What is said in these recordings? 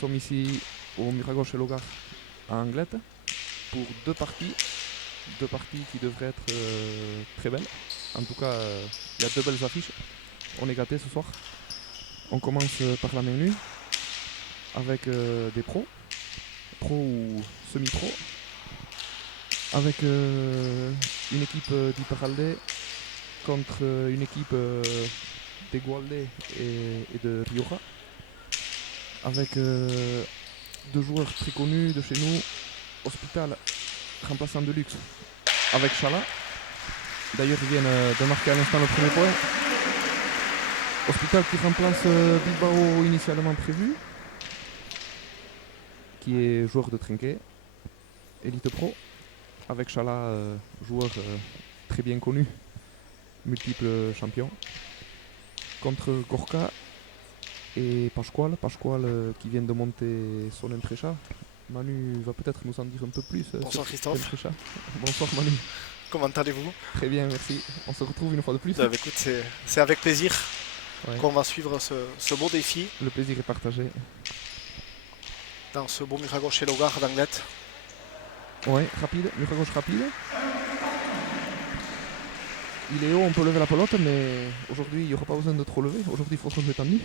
sommes ici au Miragosh et Logar à Anglette pour deux parties qui devraient être très belles. En tout cas, il y a deux belles affiches. On est gâtés ce soir. On commence par la main nue avec des pros ou semi-pro, avec une équipe d'Iparralde contre une équipe d'Egualde et de Rioja, avec deux joueurs très connus de chez nous, Hospital, remplaçant de luxe, avec Chala. D'ailleurs, ils viennent de marquer à l'instant le premier point. Hospital qui remplace Bilbao initialement prévu, qui est joueur de trinquet, Elite Pro, avec Chala, joueur très bien connu, multiple champion, contre Gorka et Pascual qui vient de monter son Entrecha. Manu va peut-être nous en dire un peu plus. Bonsoir Christophe. Entrecha. Bonsoir Manu. Comment allez-vous? Très bien, merci. On se retrouve une fois de plus. Écoute, c'est avec plaisir qu'on va suivre ce beau défi. Le plaisir est partagé. Dans ce beau Miragosh et Logar d'Anglette. Ouais, rapide, Miragosh rapide. Il est haut, on peut lever la pelote, mais aujourd'hui il n'y aura pas besoin de trop lever. Aujourd'hui il faut se mettre en nu.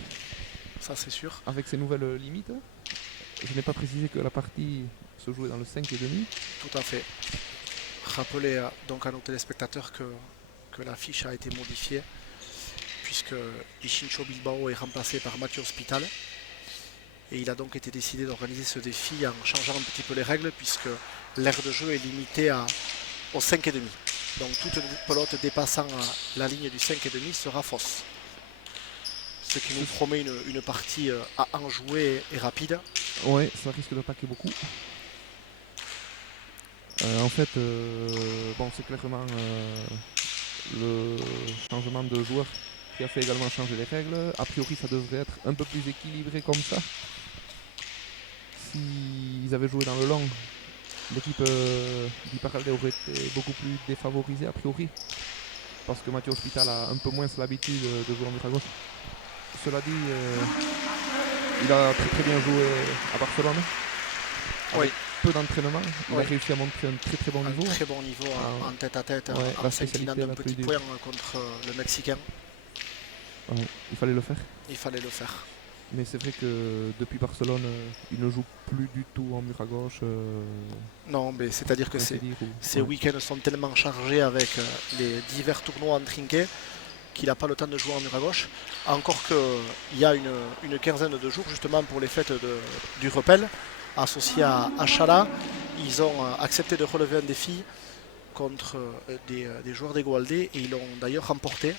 Ça c'est sûr. Avec ces nouvelles limites. Je n'ai pas précisé que la partie se jouait dans le 5,5. Tout à fait. Rappelez donc à nos téléspectateurs que la fiche a été modifiée puisque Ichincho Bilbao est remplacé par Mathieu Hospital. Et il a donc été décidé d'organiser ce défi en changeant un petit peu les règles puisque l'aire de jeu est limitée au 5,5. Donc toute pelote dépassant la ligne du 5,5 sera fausse. Ce qui nous promet une partie à enjouer et rapide. Ouais, ça risque d'attaquer beaucoup. En fait, bon, c'est clairement le changement de joueur qui a fait également changer les règles. A priori, ça devrait être un peu plus équilibré comme ça. S'ils avaient joué dans le long, l'équipe d'Iparralde aurait été beaucoup plus défavorisée a priori. Parce que Mathieu Hospital a un peu moins l'habitude de jouer en Miragosh. Cela dit, il a très bien joué à Barcelone. Oui. Peu d'entraînement, il a réussi à montrer un très bon niveau. Un très bon niveau en tête à tête, en s'inclinant d'un petit point contre le Mexicain. Ouais, il fallait le faire. Il fallait le faire. Mais c'est vrai que depuis Barcelone, il ne joue plus du tout en Miragosh. Non, mais c'est-à-dire que ces week-ends sont tellement chargés avec les divers tournois en trinquet qu'il n'a pas le temps de jouer en Miragosh. Encore qu'il y a une quinzaine de jours justement pour les fêtes du Repel, associés à Chala. Ils ont accepté de relever un défi contre des joueurs d'Egualde et ils l'ont d'ailleurs remporté.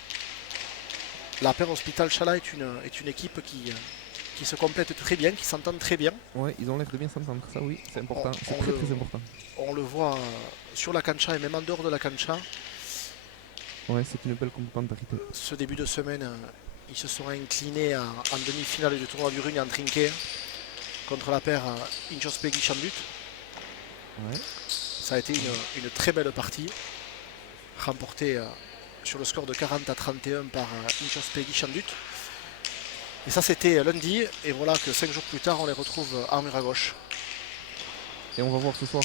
La paire Hospital-Chala est une équipe qui se complète très bien, qui s'entend très bien. Ouais, ils ont l'air de bien s'entendre, ça oui, c'est important, c'est très important. On le voit sur la cancha et même en dehors de la cancha. Ouais, c'est une belle complémentarité. Ce début de semaine, ils se sont inclinés en demi-finale du tournoi du Rune en trinquet contre la paire Inchospegui Chambut. Ouais. Ça a été une très belle partie, remportée sur le score de 40-31 par Inchospegui Chambut. Et ça c'était lundi, et voilà que 5 jours plus tard on les retrouve en Miragosh. Et on va voir ce soir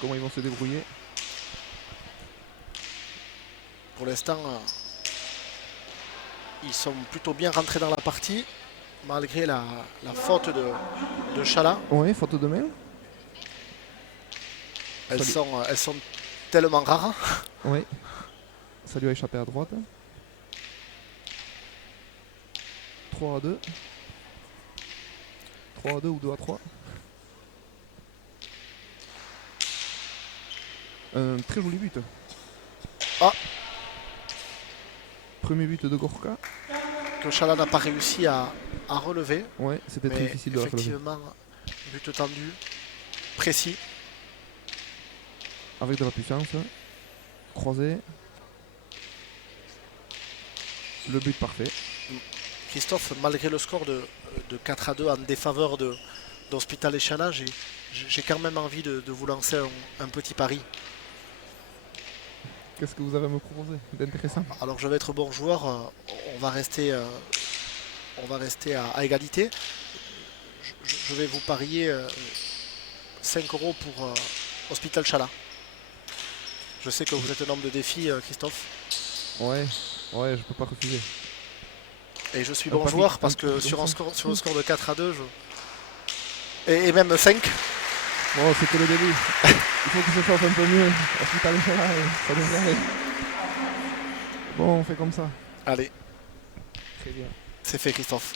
comment ils vont se débrouiller. Pour l'instant, ils sont plutôt bien rentrés dans la partie, malgré la faute de Chala. Oui, faute de main. Elles sont tellement rares. Oui, ça lui a échappé à droite. 3-2. 3-2 ou 2-3. Un très joli but. Ah. Premier but de Gorka. Que Chala n'a pas réussi à relever. Ouais, c'était très difficile de la relever. Effectivement, but tendu, précis. Avec de la puissance. Croisé. Le but parfait. Christophe, malgré le score de 4-2 en défaveur d'Hospital et Chala, j'ai quand même envie de vous lancer un petit pari. Qu'est-ce que vous avez à me proposer d'intéressant? Alors je vais être bon joueur, on va rester à égalité. je vais vous parier 5 € pour Hospital Chala. Je sais que vous êtes un homme de défi, Christophe. Ouais, je peux pas refuser. Et je suis bon joueur parce que sur le score de 4-2, et même 5. Bon, c'était le début. Il faut que se chauffe un peu mieux. Hospital Chala, ça devrait aller. Bon, on fait comme ça. Allez. Très bien. C'est fait, Christophe.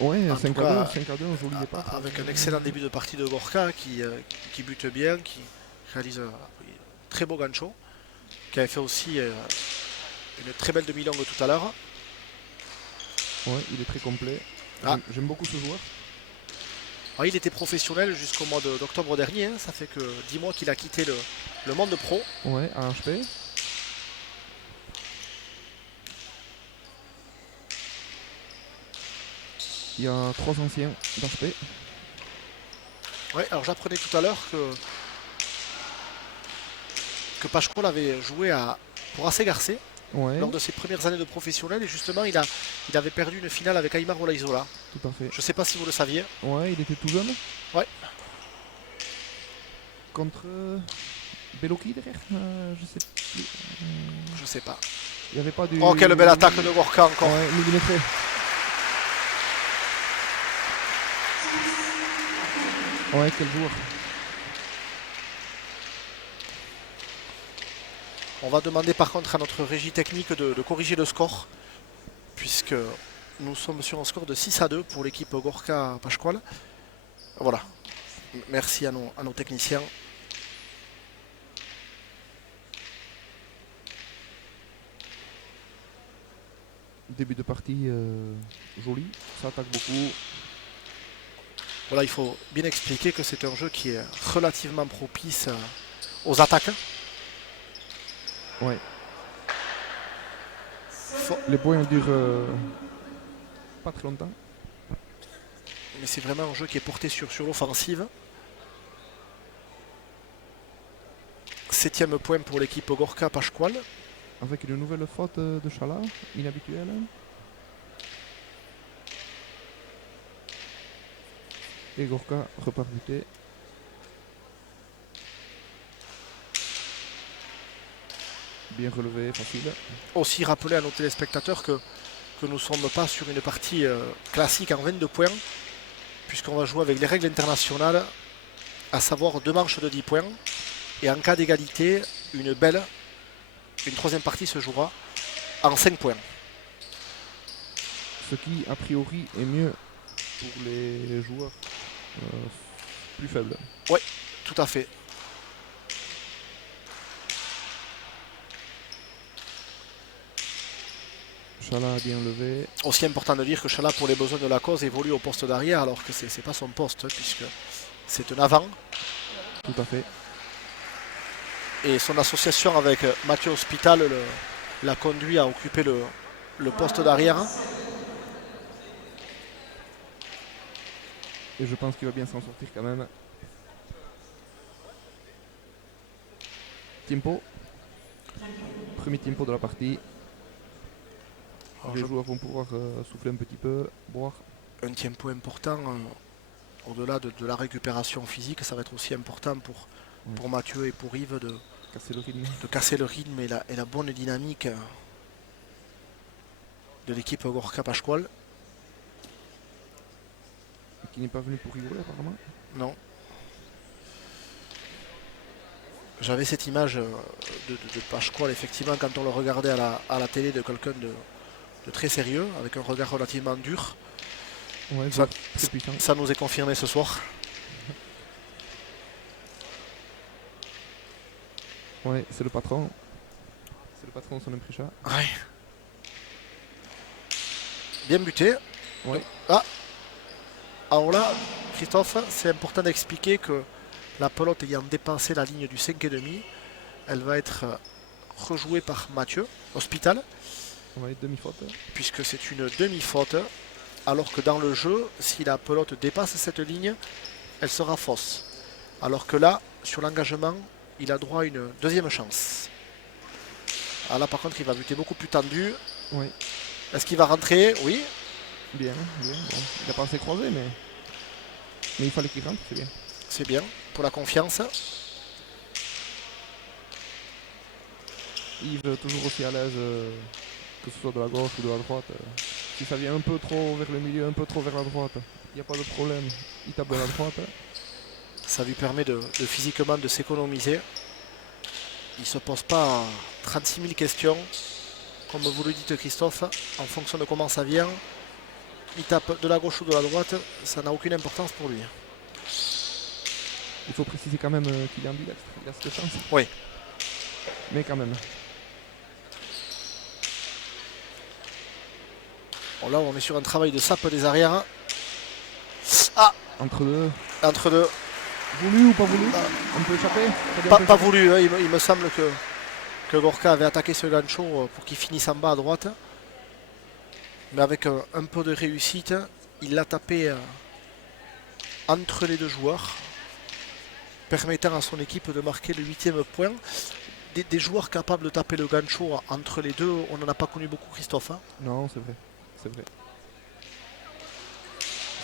Ouais, 5-2, joli départ. Avec un excellent début de partie de Gorka qui bute bien, qui réalise un très beau gancho, qui avait fait aussi une très belle demi-longue tout à l'heure. Ouais, il est très complet. J'aime beaucoup ce joueur. Alors, il était professionnel jusqu'au mois d'octobre dernier. Hein. Ça fait que 10 mois qu'il a quitté le monde pro. Ouais, à HP. Il y a 3 anciens d'HP. Ouais, alors j'apprenais tout à l'heure que Pascual avait joué pour AC Garcés. Ouais. Lors de ses premières années de professionnel, et justement il avait perdu une finale avec Aymar Olaizola. Tout à fait. Je sais pas si vous le saviez. Ouais, il était tout jeune. Ouais. Contre Beloki derrière, je sais plus. Je sais pas. Il n'y avait pas du. Oh, quelle belle attaque de Gorka encore. Ouais, millimétré. Ouais, quel joueur. On va demander par contre à notre régie technique de corriger le score, puisque nous sommes sur un score de 6-2 pour l'équipe Gorka Pascual. Voilà. Merci à nos techniciens. Début de partie joli, ça attaque beaucoup. Voilà, il faut bien expliquer que c'est un jeu qui est relativement propice aux attaques. Ouais. Les points durent pas très longtemps. Mais c'est vraiment un jeu qui est porté sur l'offensive. 7e point pour l'équipe Gorka Pascual. Avec une nouvelle faute de Chala, inhabituelle. Et Gorka repart buté. Bien relevé, facile. Aussi rappeler à nos téléspectateurs que nous ne sommes pas sur une partie classique en 22 points, puisqu'on va jouer avec les règles internationales, à savoir 2 manches de 10 points. Et en cas d'égalité, une troisième partie se jouera en 5 points. Ce qui, a priori, est mieux pour les joueurs plus faibles. Oui, tout à fait. Chala a bien levé. Aussi important de dire que Chala, pour les besoins de la cause, évolue au poste d'arrière, alors que ce n'est pas son poste, puisque c'est un avant. Tout à fait. Et son association avec Mathieu Hospital l'a conduit à occuper le poste d'arrière. Et je pense qu'il va bien s'en sortir quand même. Tempo. Premier tempo de la partie. Alors les joueurs vont pouvoir souffler un petit peu, boire. Un tempo important, au-delà de la récupération physique, ça va être aussi important pour Mathieu et pour Yves de casser le rythme et la bonne dynamique de l'équipe Gorka Pascual. Qui n'est pas venu pour rigoler apparemment. Non. J'avais cette image de Pascual, effectivement, quand on le regardait à la télé, de quelqu'un de très sérieux, avec un regard relativement dur. Ouais, ça nous est confirmé ce soir. Ouais, c'est le patron. C'est le patron, son impréchat. Ouais. Bien buté. Ouais. Ah. Alors là, Christophe, c'est important d'expliquer que la pelote ayant dépassé la ligne du 5,5, elle va être rejouée par Mathieu Hospital. Ouais, demi-faute. Puisque c'est une demi-faute, alors que dans le jeu, si la pelote dépasse cette ligne, elle sera fausse. Alors que là, sur l'engagement, il a droit à une deuxième chance. Alors là, par contre, il va buter beaucoup plus tendu. Oui. Est-ce qu'il va rentrer? Oui. Bien, bien. Bon, il n'a pas assez croisé, mais il fallait qu'il rentre, c'est bien. C'est bien, pour la confiance. Yves toujours aussi à l'aise, que ce soit de la gauche ou de la droite. Si ça vient un peu trop vers le milieu, un peu trop vers la droite, il n'y a pas de problème. Il tape de la droite. Ça lui permet de physiquement de s'économiser. Il ne se pose pas 36 000 questions. Comme vous le dites Christophe, en fonction de comment ça vient, il tape de la gauche ou de la droite, ça n'a aucune importance pour lui. Il faut préciser quand même qu'il est ambidextre, il a cette chance. Oui. Mais quand même. Bon, là on est sur un travail de sape des arrières. Ah, Entre deux. entre deux. Voulu ou pas voulu? On peut échapper? Pas voulu, hein. Il me semble que Gorka avait attaqué ce gancho pour qu'il finisse en bas à droite. Mais avec un peu de réussite, il l'a tapé entre les deux joueurs, permettant à son équipe de marquer le 8e point. Des joueurs capables de taper le gancho entre les deux, on n'en a pas connu beaucoup, Christophe. Hein. Non, c'est vrai. C'est vrai.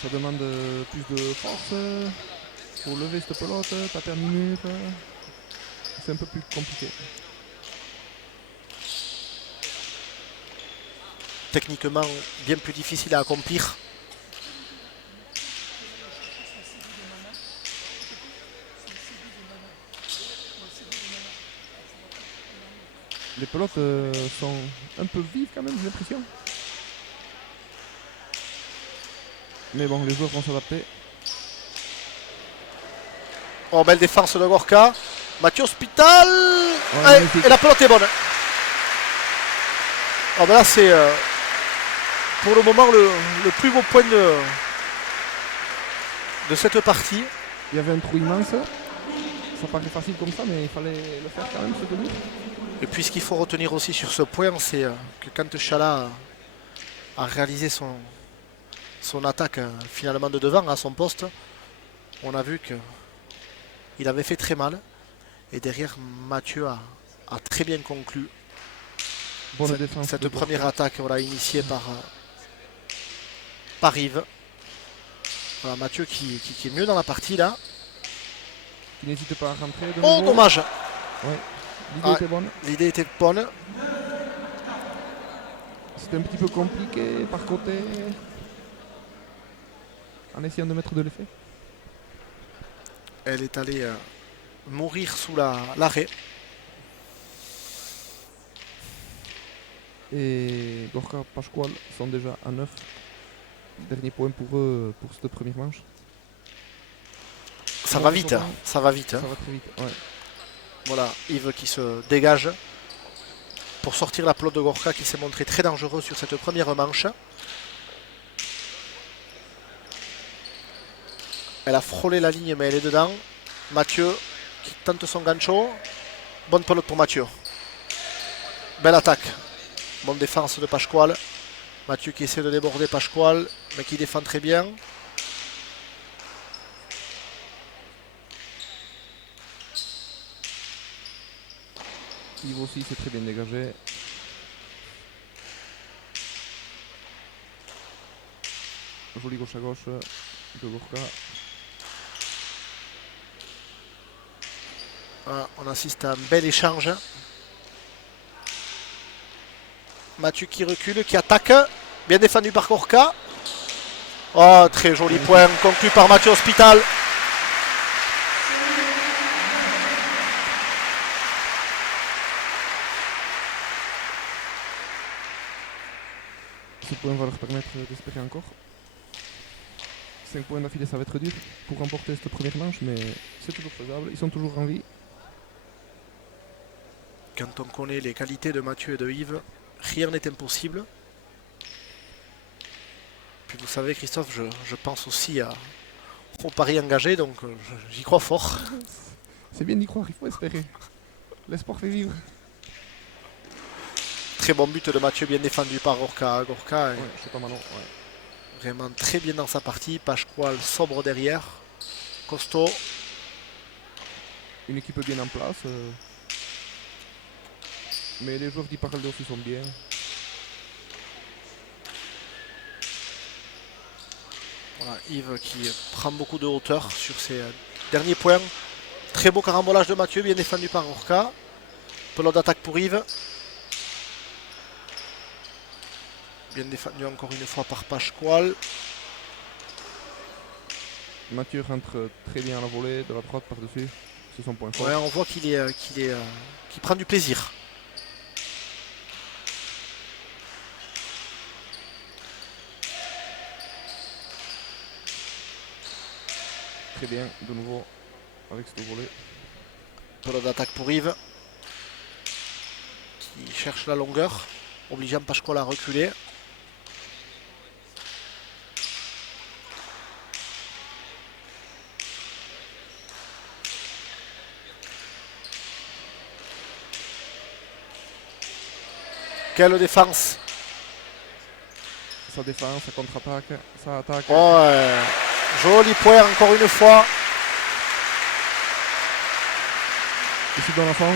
Ça demande plus de force pour lever cette pelote, taper un mur. C'est un peu plus compliqué. Techniquement, bien plus difficile à accomplir. Les pelotes sont un peu vives quand même, j'ai l'impression. Mais bon, les joueurs vont s'adapter. Oh, belle défense de Gorka. Mathieu Hospital. Ouais, et la pelote est bonne. Oh, ben là, c'est pour le moment le plus beau point de cette partie. Il y avait un trou immense. Ça paraît facile comme ça, mais il fallait le faire quand même, ce demi. Et puis ce qu'il faut retenir aussi sur ce point, c'est que quand Chala a réalisé son attaque finalement de devant à son poste, on a vu qu'il avait fait très mal. Et derrière, Mathieu a très bien conclu cette première attaque initiée par Yves. Voilà, Mathieu qui est mieux dans la partie là. Qui n'hésite pas à rentrer de nouveau. Oh, dommage. Ouais. L'idée était bonne. L'idée était bonne. C'était un petit peu compliqué par côté. En essayant de mettre de l'effet. Elle est allée mourir sous l'arrêt. Et Gorka Pascual sont déjà à 9. Dernier point pour eux pour cette première manche. Ça va vite, ça va vite. Ça va très vite, ouais. Voilà, Yves qui se dégage pour sortir la pelote de Gorka qui s'est montré très dangereux sur cette première manche. Elle a frôlé la ligne mais elle est dedans. Mathieu qui tente son gancho. Bonne pelote pour Mathieu. Belle attaque. Bonne défense de Pascual. Mathieu qui essaie de déborder Pascual mais qui défend très bien. Yves aussi s'est très bien dégagé. Joli gauche à gauche de Gorka. Voilà, on assiste à un bel échange. Mathieu qui recule, qui attaque. Bien défendu par Gorka. Oh, très joli point conclu par Mathieu Hospital. Ce point va leur permettre d'espérer encore. 5 points d'affilée, ça va être dur pour remporter cette première manche, mais c'est toujours faisable. Ils sont toujours en vie. Quand on connaît les qualités de Mathieu et de Yves, rien n'est impossible. Puis vous savez, Christophe, je pense aussi au pari engagé, donc j'y crois fort. C'est bien d'y croire, il faut espérer. L'espoir fait vivre. Très bon but de Mathieu, bien défendu par Gorka. Gorka ouais, je sais pas Manon, ouais. Vraiment très bien dans sa partie. Pascual sobre derrière. Costaud. Une équipe bien en place. Mais les joueurs d'Hiparaldo aussi sont bien. Voilà, Yves qui prend beaucoup de hauteur sur ses derniers points. Très beau carambolage de Mathieu, bien défendu par Gorka. Pelote d'attaque pour Yves. Bien défendu encore une fois par Pasquale. Mathieu rentre très bien à la volée, de la droite par-dessus. C'est son point fort. Ouais, on voit qu'il prend du plaisir. Très bien, de nouveau, avec cette volée. Pelote d'attaque pour Yves. Qui cherche la longueur, obligeant Pasquale à reculer. Quelle défense! Ça défend, ça contre-attaque, ça attaque. Ouais. Joli point encore une fois. Ici dans la fond.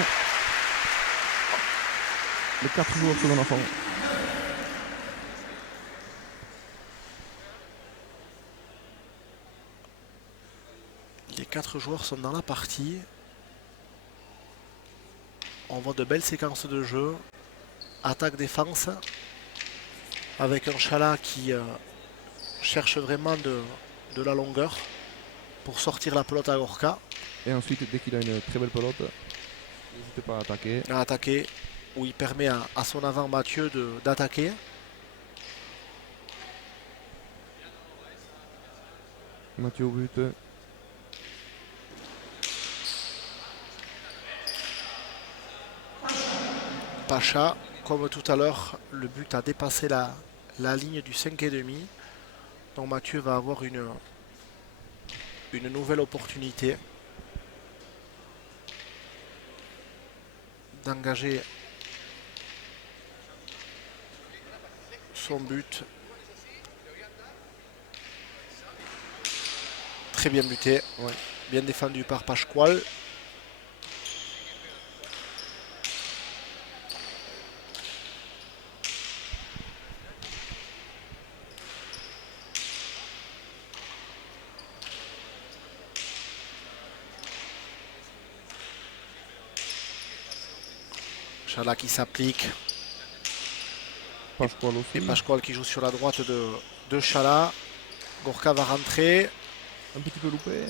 Les 4 joueurs sont dans la fond. Les 4 joueurs sont dans la partie. On voit de belles séquences de jeu. Attaque-défense. Avec un Chala qui cherche vraiment de la longueur pour sortir la pelote à Gorka. Et ensuite, dès qu'il a une très belle pelote, n'hésitez pas à attaquer. À attaquer, où il permet à son avant Mathieu d'attaquer. Mathieu au but. Pacha, comme tout à l'heure, le but a dépassé la ligne du 5,5. Donc Mathieu va avoir une nouvelle opportunité d'engager son but. Très bien buté, ouais. Bien défendu par Pasquale. Chala qui s'applique. Pasquale aussi. Et Pasquale qui joue sur la droite de Chala. Gorka va rentrer. Un petit peu loupé.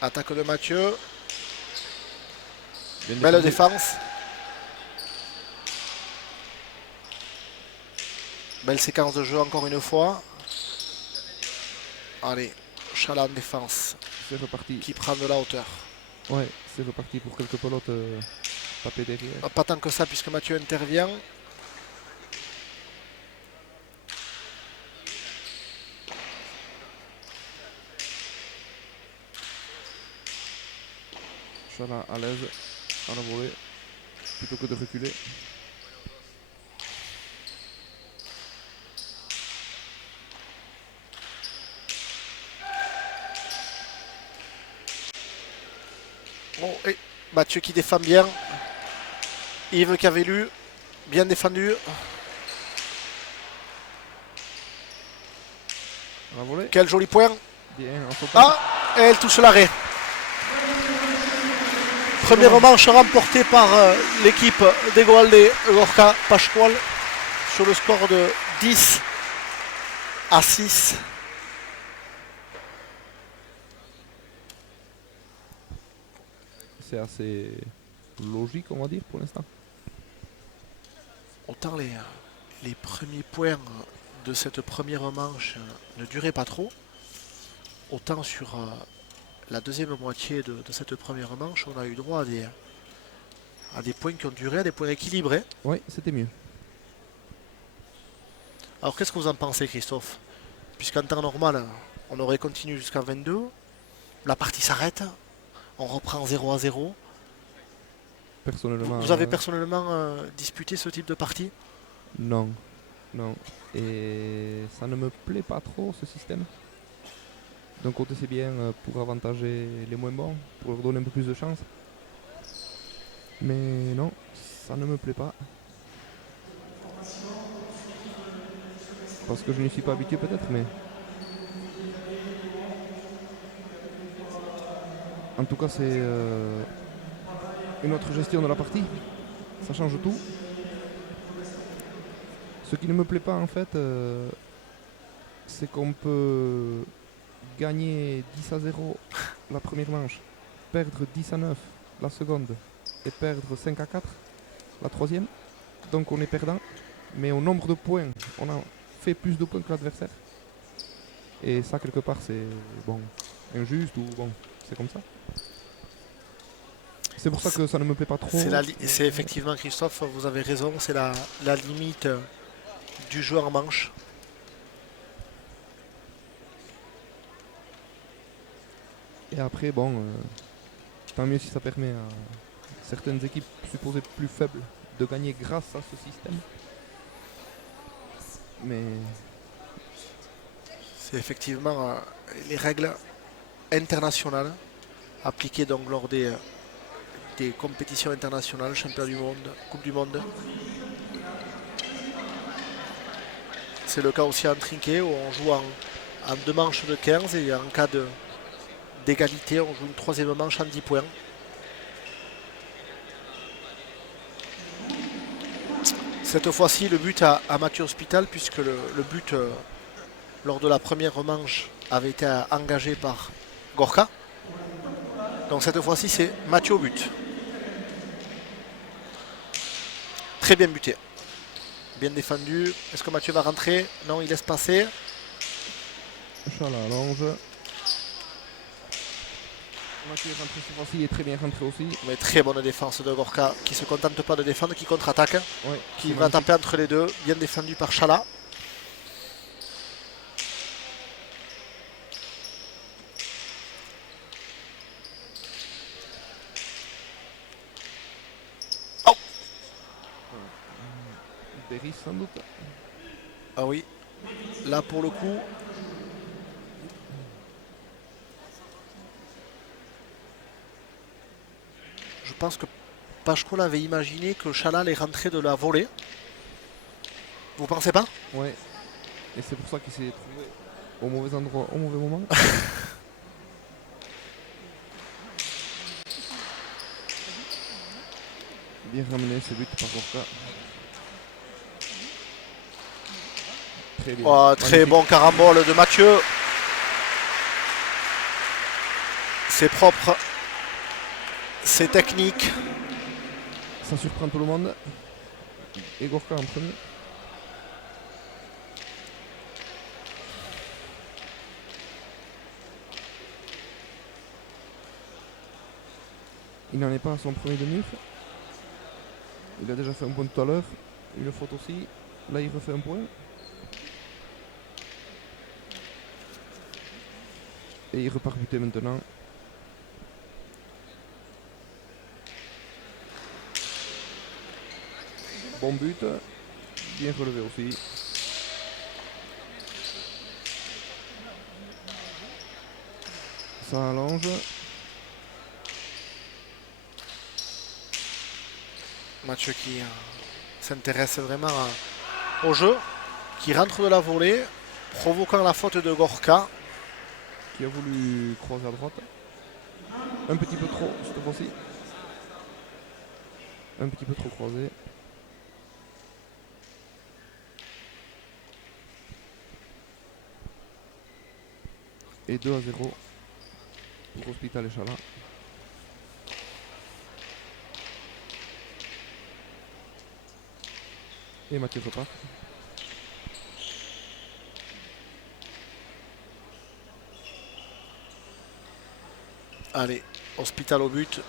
Attaque de Mathieu. Bien Belle défendu. défense. Belle séquence de jeu encore une fois. Allez, Chala en défense. C'est reparti. Qui prend de la hauteur. Ouais, c'est reparti pour quelques pelotes tapées derrière. Pas tant que ça puisque Mathieu intervient. Chala à l'aise, à la volée, plutôt que de reculer. Oh, et Mathieu qui défend bien. Yves qui avait lu. Bien défendu. À la volée. Quel joli point. Bien, en sautant. Ah, et elle touche l'arrêt. Première manche remportée par l'équipe d'Egualde Gorka Pasquale sur le score de 10-6. C'est assez logique, on va dire, pour l'instant. Autant les premiers points de cette première manche ne duraient pas trop, autant sur la deuxième moitié de cette première manche, on a eu droit à des points qui ont duré, à des points équilibrés. Oui, c'était mieux. Alors qu'est-ce que vous en pensez, Christophe? Puisqu'en temps normal, on aurait continué jusqu'à 22, la partie s'arrête, on reprend 0-0. Personnellement. Vous avez personnellement disputé ce type de partie? Non, non. Et ça ne me plaît pas trop, ce système. D'un côté, c'est bien pour avantager les moins bons, pour leur donner un peu plus de chance. Mais non, ça ne me plaît pas. parce que je n'y suis pas habitué peut-être, mais en tout cas c'est une autre gestion de la partie, ça change tout. Ce qui ne me plaît pas en fait, c'est qu'on peut gagner 10-0 la première manche, perdre 10-9 la seconde et perdre 5-4 la troisième. Donc on est perdant, mais au nombre de points, on a fait plus de points que l'adversaire. Et ça quelque part c'est bon, injuste ou bon, c'est comme ça. C'est pour ça que ça ne me plaît pas trop. C'est effectivement, Christophe, vous avez raison, c'est la limite du jeu en manche. Et après, bon, tant mieux si ça permet à certaines équipes supposées plus faibles de gagner grâce à ce système. Mais c'est effectivement les règles internationales appliquées donc lors des compétitions internationales, championnat du monde, coupe du monde. C'est le cas aussi en trinquet où on joue en 2 manches de 15 et en cas d'égalité, on joue une 3e manche en 10 points. Cette fois-ci, le but à Mathieu Hospital, puisque le but lors de la première manche avait été engagé par Gorka. Donc cette fois-ci, c'est Mathieu au but. Très bien buté. Bien défendu. Est-ce que Mathieu va rentrer? Non, il laisse passer. Chala allonge. Mathieu est rentré cette fois-ci, il est très bien rentré aussi. Mais très bonne défense de Gorka qui ne se contente pas de défendre, qui contre-attaque. Ouais, qui va taper entre les deux. Bien défendu par Chala. Oh! Beris sans doute. Ah oui. Là pour le coup. Je pense que Pachkol avait imaginé que Chala allait rentrer de la volée. Vous pensez pas? Ouais. Et c'est pour ça qu'il s'est trouvé au mauvais endroit, au mauvais moment. Bien ramené ce but par Gorka. Très bien. Oh, très bon carambole de Mathieu. C'est propre. C'est technique. Ça surprend tout le monde. Et Gorka en premier. Il n'en est pas à son premier demi. Il a déjà fait un point tout à l'heure. Une faute aussi. Là, il refait un point. Et il repart buter maintenant. Bon but. Bien relevé aussi. Ça allonge. Mathieu qui s'intéresse vraiment au jeu, qui rentre de la volée, provoquant la faute de Gorka. Qui a voulu croiser à droite. Un petit peu trop cette fois-ci. Un petit peu trop croisé. Et 2-0 pour Hospital et Chala. Et Mathieu repart. Allez, Hospital au but.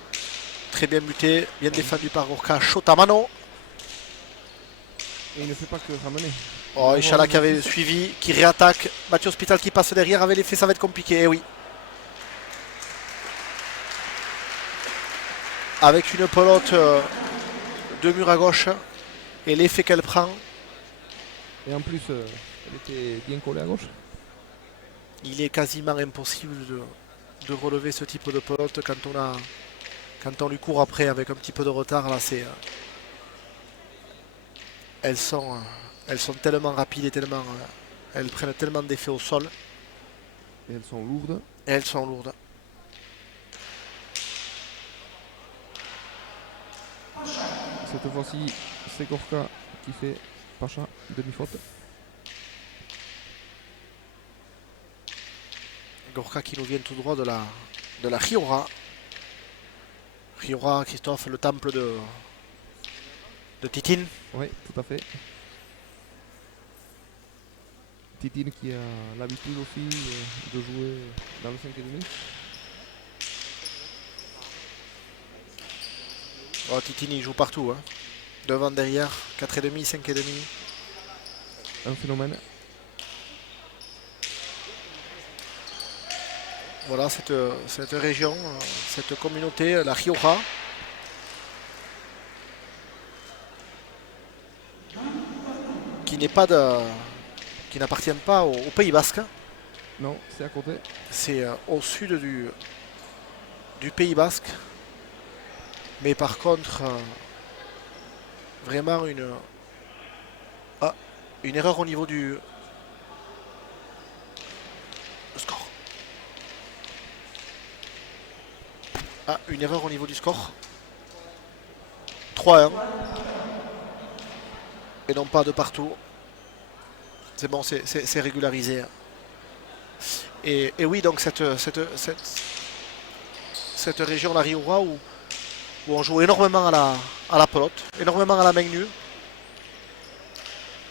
Très bien buté, bien défendu par Gorka. Shot à mano. Et il ne fait pas que ramener. Oh, Chala qui avait suivi, qui réattaque. Mathieu Hospital qui passe derrière avec l'effet, ça va être compliqué. Eh oui. Avec une pelote de mur à gauche et l'effet qu'elle prend. Et en plus, elle était bien collée à gauche. Il est quasiment impossible de relever ce type de pelote quand on lui court après avec un petit peu de retard. Là, c'est elles sont tellement rapides et tellement Elles prennent tellement d'effets au sol. Et elles sont lourdes. Et elles sont lourdes. Cette fois-ci, c'est Gorka qui fait Pacha, demi-faute. Gorka qui nous vient tout droit de la Ryora. Ryora, Christophe, le temple de Titine. Oui, tout à fait. Titine qui a l'habitude aussi de jouer dans le 5,5. Oh, Titine il joue partout. Hein. Devant, derrière, 4,5, 5,5. Un phénomène. Voilà cette région, cette communauté, la Rioja. Qui n'appartient pas au Pays Basque. Non, c'est à côté. C'est au sud du Pays Basque. Mais par contre, vraiment une erreur au niveau du score. Une erreur au niveau du score. 3-1. Et non pas de partout. C'est bon, c'est régularisé. Et oui, donc cette région, la Rioja, où on joue énormément à la pelote, énormément à la main nue,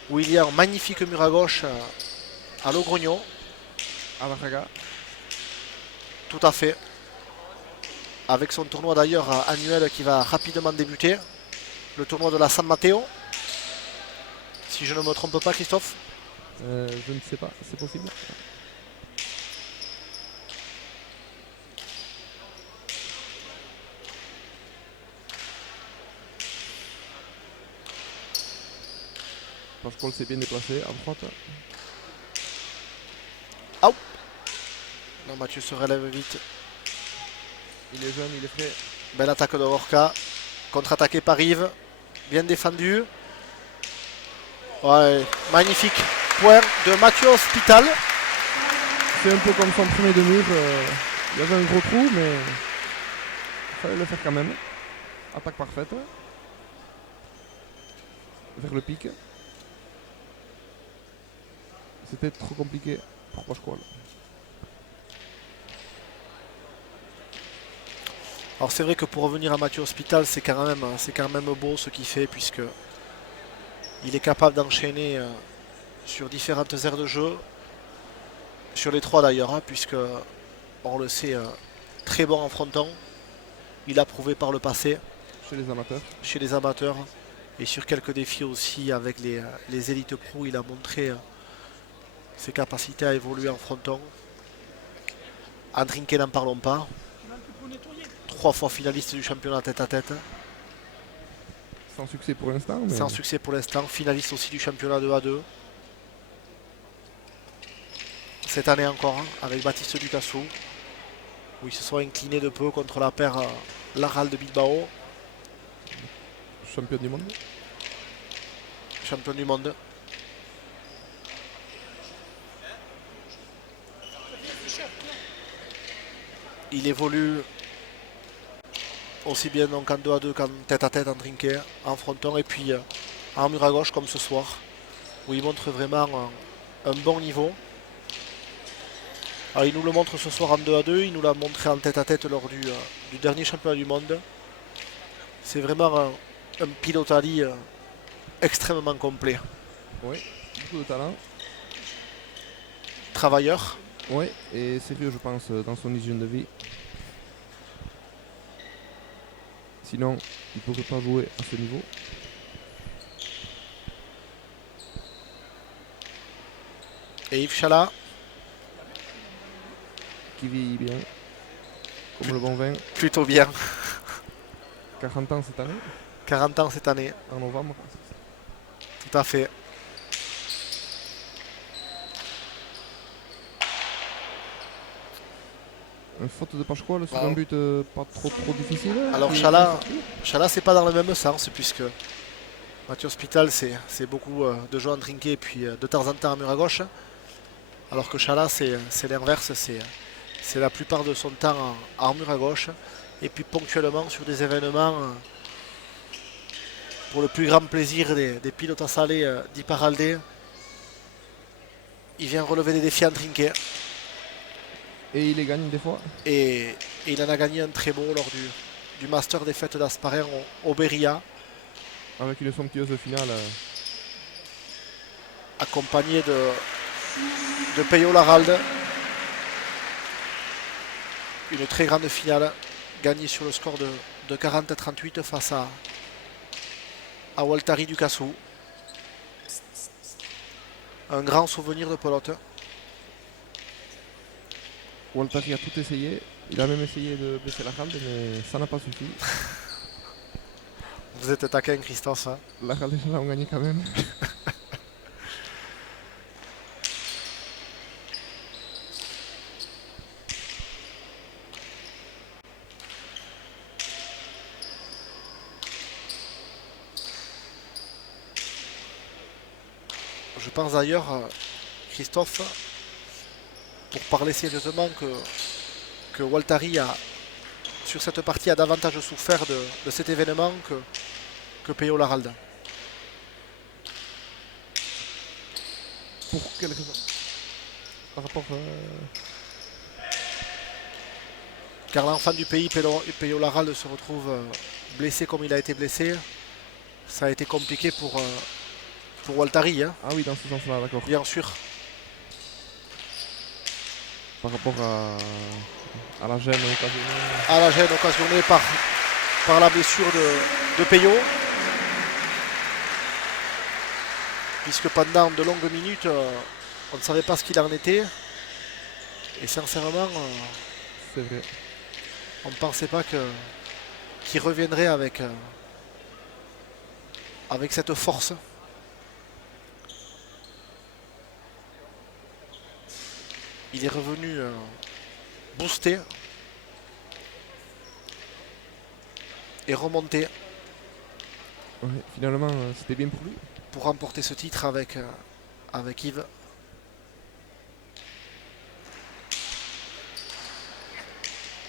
où il y a un magnifique mur à gauche à Logroño. À la Raga. Tout à fait. Avec son tournoi d'ailleurs annuel qui va rapidement débuter. Le tournoi de la San Mateo. Si je ne me trompe pas, Christophe. Je ne sais pas, c'est possible. Pascual s'est bien déplacé à droite. Oh. Non, Mathieu se relève vite. Il est jeune, il est frais. Belle attaque de Gorka. Contre-attaqué par Yves. Bien défendu. Ouais, magnifique point de Mathieu Hospital. C'est un peu comme son premier de mur. Il y avait un gros trou, mais il fallait le faire quand même. Attaque parfaite. Vers le pic. C'était trop compliqué pour Pascual. Alors c'est vrai que pour revenir à Mathieu Hospital, c'est quand même beau ce qu'il fait, puisque il est capable d'enchaîner sur différentes aires de jeu, sur les trois d'ailleurs, hein, puisque on le sait, très bon en fronton. Il a prouvé par le passé chez les amateurs et sur quelques défis aussi avec les élites pro. Il a montré ses capacités à évoluer en fronton. En trinquet, n'en parlons pas. 3 fois finaliste du championnat tête-à-tête. Sans succès pour l'instant. Mais... Sans succès pour l'instant. Finaliste aussi du championnat 2-à-2. Cette année encore, hein, avec Baptiste Ducassou, où ils se sont inclinés de peu contre la paire Laral de Bilbao. Champion du monde. Champion du monde. Il évolue aussi bien donc en 2-à-2 qu'en tête-à-tête, en trinquet, en fronton et puis en mur à gauche comme ce soir, où il montre vraiment un bon niveau. Alors, il nous le montre ce soir en 2-à-2, il nous l'a montré en tête-à-tête lors du dernier championnat du monde. C'est vraiment un pilotali extrêmement complet. Oui, beaucoup de talent. Travailleur. Oui, et sérieux je pense dans son hygiène de vie. Sinon, il ne pourrait pas jouer à ce niveau. Et Yves Chala. Qui vit bien. Comme le bon vin. Plutôt bien. 40 ans cette année. 40 ans cette année. En novembre. Tout à fait. Une faute de Pascual sur un but pas trop difficile. Alors Chala c'est pas dans le même sens, puisque Mathieu Hospital c'est beaucoup de jeux en trinquet et puis de temps en temps en mur à gauche. Alors que Chala, c'est l'inverse, c'est la plupart de son temps en mur à gauche. Et puis ponctuellement sur des événements, pour le plus grand plaisir des pilotes à salé d'Iparralde, il vient relever des défis en trinquet. Et il les gagne des fois. Et il en a gagné un très beau lors du Master des fêtes d'Asparer au Beria. Avec une somptueuse finale. Accompagné de Peyo Laralde. Une très grande finale gagnée sur le score de 40-38 face à Waltari Ducassou. Un grand souvenir de pelote. Waltari a tout essayé. Il a même essayé de baisser la Laralde, mais ça n'a pas suffi. Vous êtes taquin, Christophe. Hein? La Laralde et Chala ont gagné quand même. Je pense d'ailleurs, Christophe, pour parler sérieusement, que Waltari sur cette partie a davantage souffert de cet événement que Peyo Laralde. Pour quelle raison? Par rapport... Car l'enfant du pays, Peyo Laralde, se retrouve blessé comme il a été blessé. Ça a été compliqué pour Waltari. Hein. Ah oui, dans ce sens-là, d'accord. Bien sûr. Par rapport à la gêne occasionnée. À la gêne occasionnée par la blessure de Peyo. Puisque pendant de longues minutes, on ne savait pas ce qu'il en était. Et sincèrement, c'est vrai. On ne pensait pas qu'il reviendrait avec cette force. Il est revenu boosté et remonté. Ouais, finalement, c'était bien pour lui. Pour remporter ce titre avec Yves.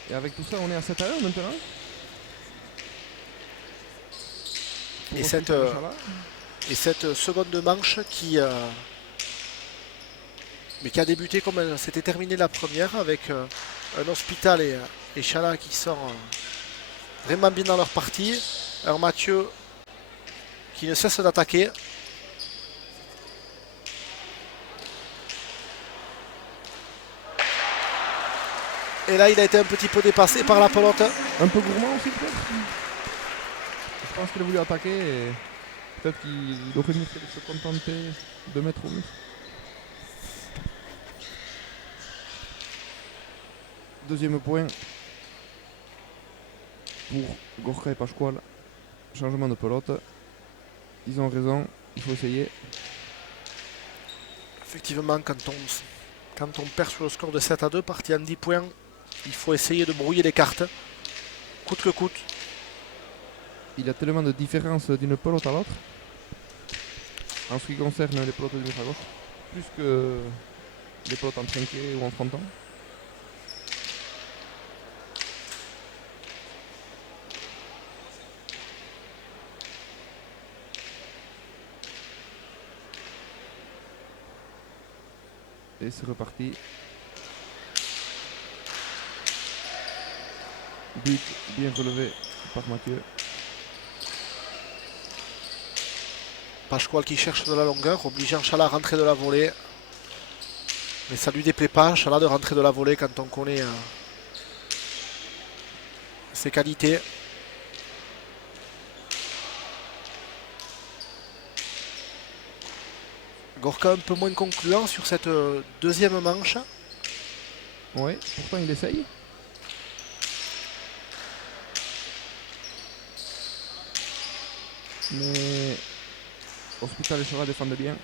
Et avec tout ça, on est à 7-1 maintenant. Et cette seconde manche qui a débuté comme elle s'était terminée la première avec un Hospital et Chala qui sont vraiment bien dans leur partie. Un Mathieu qui ne cesse d'attaquer. Et là, il a été un petit peu dépassé par la pelote. Un peu gourmand aussi, peut-être. Je pense qu'il a voulu attaquer et peut-être qu'il aurait mieux fait de se contenter de mettre au mur. Deuxième point pour Gorka et Pascual. Changement de pelote. Ils ont raison, il faut essayer. Effectivement, quand on perd sur le score de 7-2, parti en 10 points, il faut essayer de brouiller les cartes, coûte que coûte. Il y a tellement de différence d'une pelote à l'autre, en ce qui concerne les pelotes de mur à gauche, plus que les pelotes en trinquet ou en fronton. Et c'est reparti. But bien relevé par Mathieu. Pascual qui cherche de la longueur, obligeant Chala à rentrer de la volée. Mais ça ne lui déplaît pas, Chala, de rentrer de la volée quand on connaît ses qualités. Gorka un peu moins concluant sur cette deuxième manche. Oui, pourtant il essaye. Mais Hospital et Chala défendent bien.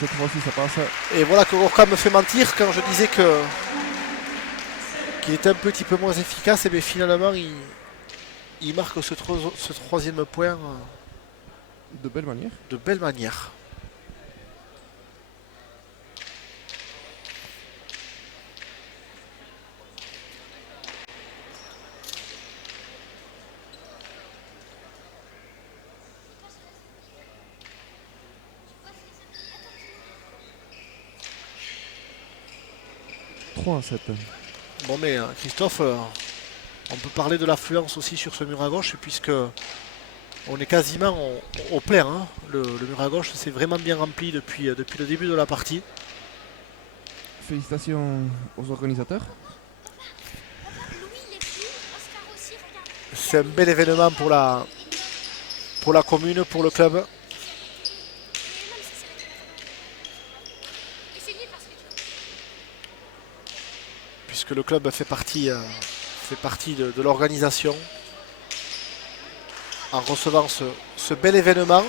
Cette fois-ci ça passe. Et voilà que Gorka me fait mentir quand je disais qu'il était un petit peu moins efficace. Et bien finalement il marque ce troisième point de belle manière. De belle manière. 3-7. Bon, mais Christophe, on peut parler de l'affluence aussi sur ce mur à gauche, puisque on est quasiment au plein. Hein. Le mur à gauche s'est vraiment bien rempli depuis le début de la partie. Félicitations aux organisateurs. C'est un bel événement pour la commune, pour le club. Puisque le club fait partie de l'organisation en recevant ce bel événement.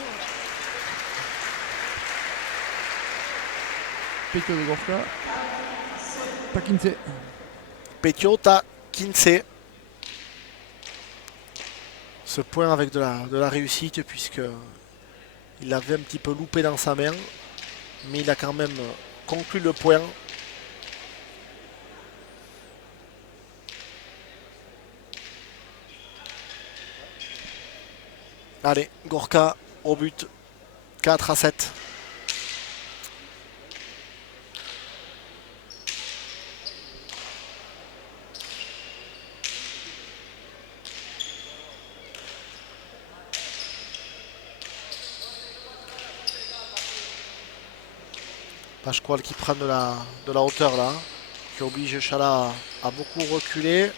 Petio de Gorka. Takinse. Petio Takinse. Ce point avec de la réussite, puisque il l'avait un petit peu loupé dans sa main, mais il a quand même conclu le point. Allez, Gorka au but, 4-7. Pasquale qui prend de la hauteur là, qui oblige Chala à beaucoup reculer.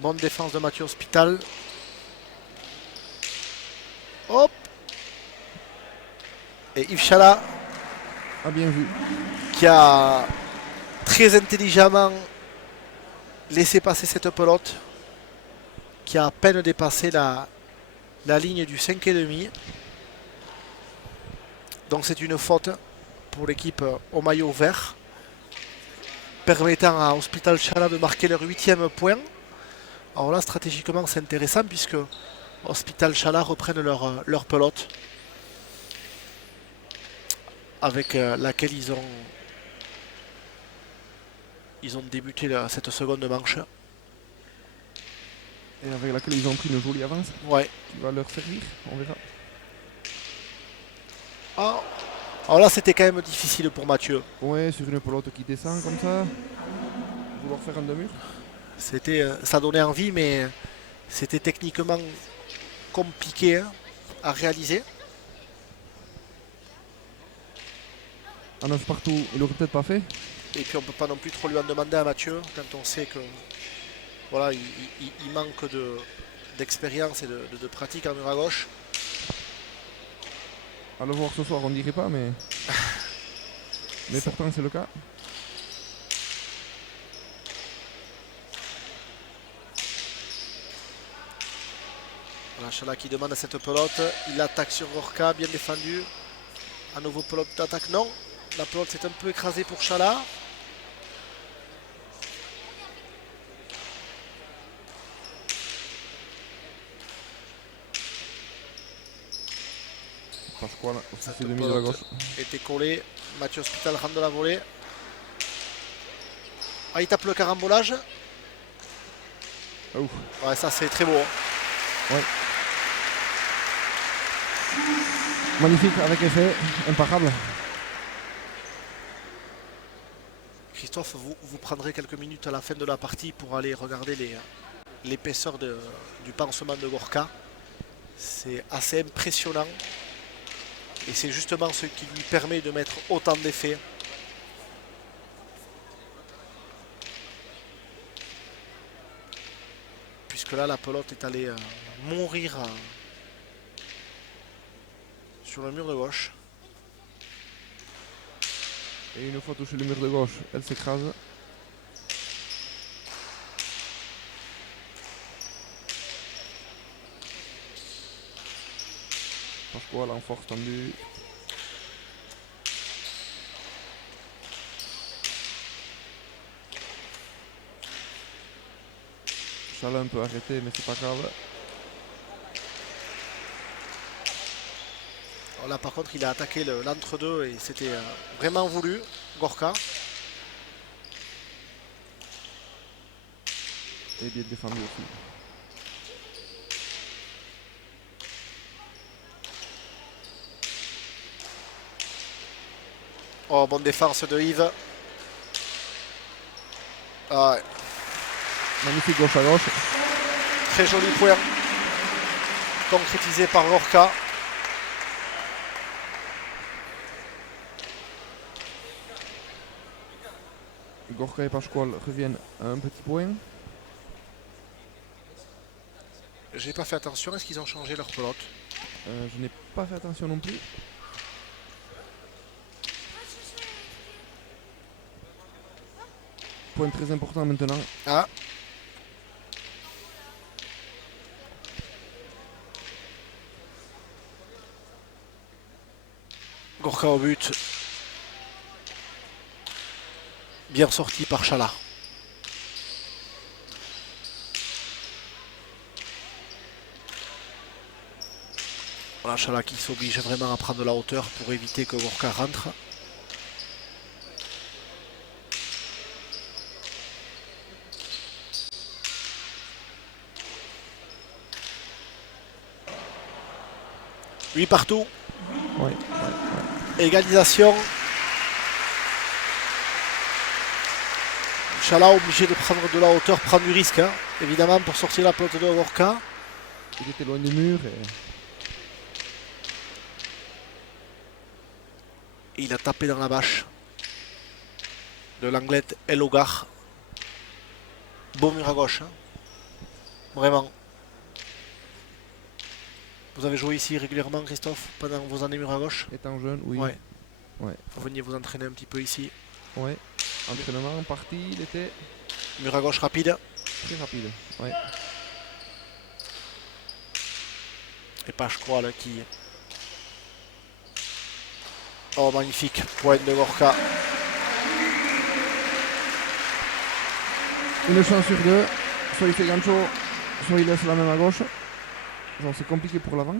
Bonne défense de Mathieu Hospital. Hop. Et Yves Chala a bien vu. Qui a très intelligemment laissé passer cette pelote, qui a à peine dépassé la ligne du 5,5. Donc c'est une faute pour l'équipe au maillot vert, permettant à Hospital Chala de marquer leur 8e point. Alors là, stratégiquement, c'est intéressant puisque Hospital Chala reprennent leur pelote avec laquelle ils ont débuté cette seconde manche. Et avec laquelle ils ont pris une jolie avance. Ouais. Qui va leur servir, on verra. Ah. Alors là, c'était quand même difficile pour Mathieu. Ouais, sur une pelote qui descend comme ça. Vouloir faire un demi-mur. Ça donnait envie, mais c'était techniquement compliqué à réaliser. À 9 partout, il aurait peut-être pas fait. Et puis on ne peut pas non plus trop lui en demander à Mathieu quand on sait que voilà, il manque d'expérience et de pratique en mur à gauche. À le voir ce soir, on ne dirait pas, mais pourtant c'est le cas. Voilà, Chala qui demande à cette pelote. Il attaque sur Gorka, bien défendu. À nouveau pelote d'attaque, non. La pelote s'est un peu écrasée pour Chala. Pasquale, c'est demi de la gauche. Était collé. Mathieu Hospital rentre de la volée. Ah, il tape le carambolage. Oh. Ouais, ça c'est très beau. Ouais. Magnifique, avec effet, imparable. Christophe, vous prendrez quelques minutes à la fin de la partie pour aller regarder l'épaisseur du pansement de Gorka. C'est assez impressionnant. Et c'est justement ce qui lui permet de mettre autant d'effets. Puisque là, la pelote est allée mourir sur le mur de gauche. Et une fois touché le mur de gauche, elle s'écrase. Pasquale en force tendue. Chala un peu arrêté, mais c'est pas grave. Alors là, par contre, il a attaqué l'entre-deux et c'était vraiment voulu, Gorka. Et bien défendu aussi. Oh, bonne défense de Yves. Ah, Magnifique gauche à gauche. très joli point concrétisé par Gorka. Gorka et Pascual reviennent à un petit point. J'ai pas fait attention, est-ce qu'ils ont changé leur pelote? Je n'ai pas fait attention non plus. Point très important maintenant. Ah. Gorka au but. Bien sorti par Chala. Voilà, Chala qui s'oblige vraiment à prendre de la hauteur pour éviter que Gorka rentre. Lui partout. Ouais. Égalisation. Chala obligé de prendre de la hauteur, prendre du risque, hein, évidemment, pour sortir la pelote de Gorka. Il était loin du mur et Il a tapé dans la bâche de l'anglette El Hogar. Beau mur à gauche. Hein. Vraiment. Vous avez joué ici régulièrement, Christophe, pendant vos années mur à gauche? étant jeune, oui. Ouais. Ouais. Vous veniez vous entraîner un petit peu ici. Ouais. Entraînement, partie, il était Mur à gauche rapide. très rapide. Ouais. Et Pascual qui... Oh, magnifique. Point de Gorka. Une chance sur deux. Soit il fait gancho, soit il laisse la main à gauche. Donc c'est compliqué pour l'avant.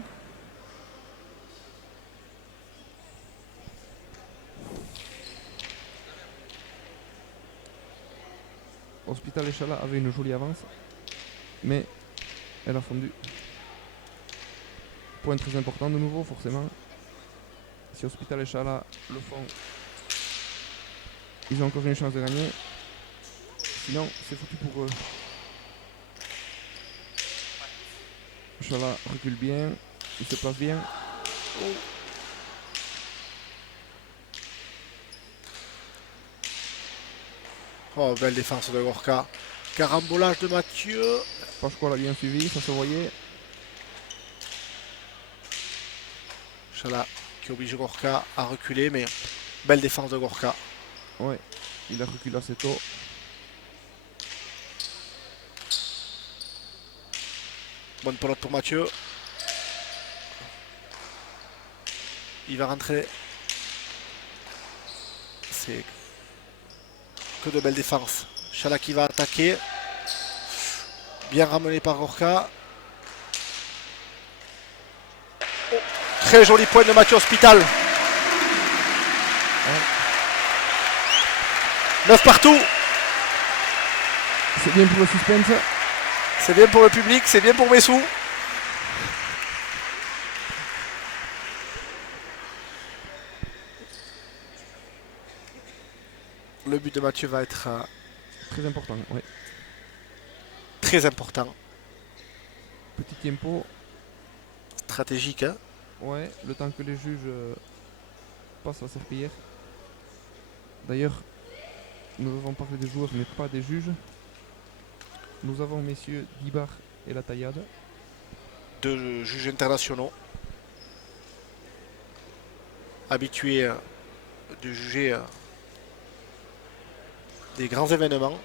Hospital et Chala avaient une jolie avance, mais elle a fondu. Point très important de nouveau, forcément. Si Hospital et Chala le font, ils ont encore une chance de gagner. Sinon, c'est foutu pour eux. Chala recule bien, il se place bien. Oh, belle défense de Gorka. Carambolage de Mathieu. Pascual a bien suivi, ça se voyait. Chala qui oblige Gorka à reculer, mais belle défense de Gorka. Ouais, il a reculé assez tôt. Bonne pelote pour Mathieu. Il va rentrer. C'est que de belles défenses. Chala qui va attaquer. Bien ramené par Gorka. Oh, très joli point de Mathieu Hospital. 9 partout. C'est bien pour le suspense. C'est bien pour le public, c'est bien pour mes sous. Le but de Mathieu va être Très important, ouais. très important. Petit tempo. Stratégique, hein. Ouais, le temps que les juges passent la serpillière. D'ailleurs, nous avons parlé des joueurs, mais pas des juges. Nous avons messieurs Dibar et La Taillade. Deux juges internationaux. Habitués de juger des grands événements.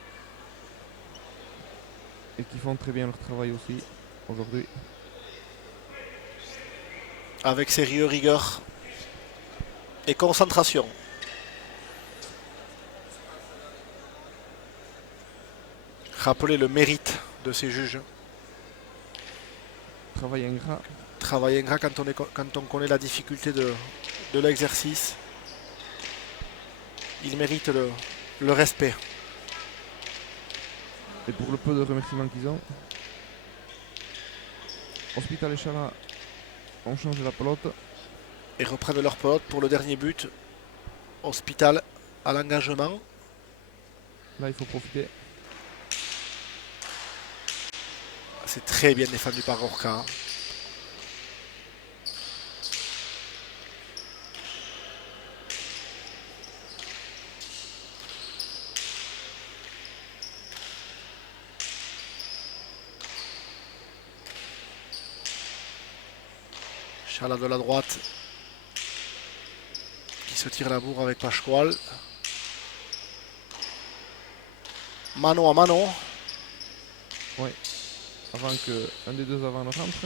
Et qui font très bien leur travail aussi aujourd'hui. Avec sérieux, rigueur et concentration. Rappelez le mérite de ces juges. Travail ingrat. Travail ingrat quand on connaît la difficulté de l'exercice. Ils méritent le respect. Et pour le peu de remerciements qu'ils ont, Hospital et Chala ont changé la pelote. Et reprennent leur pelote pour le dernier but. Hospital à l'engagement. Là, il faut profiter. C'est très bien défendu par Gorka. Chala de la droite qui se tire la bourre avec Pascual. Mano à mano. Ouais. Avant que un des deux avant ne rentre.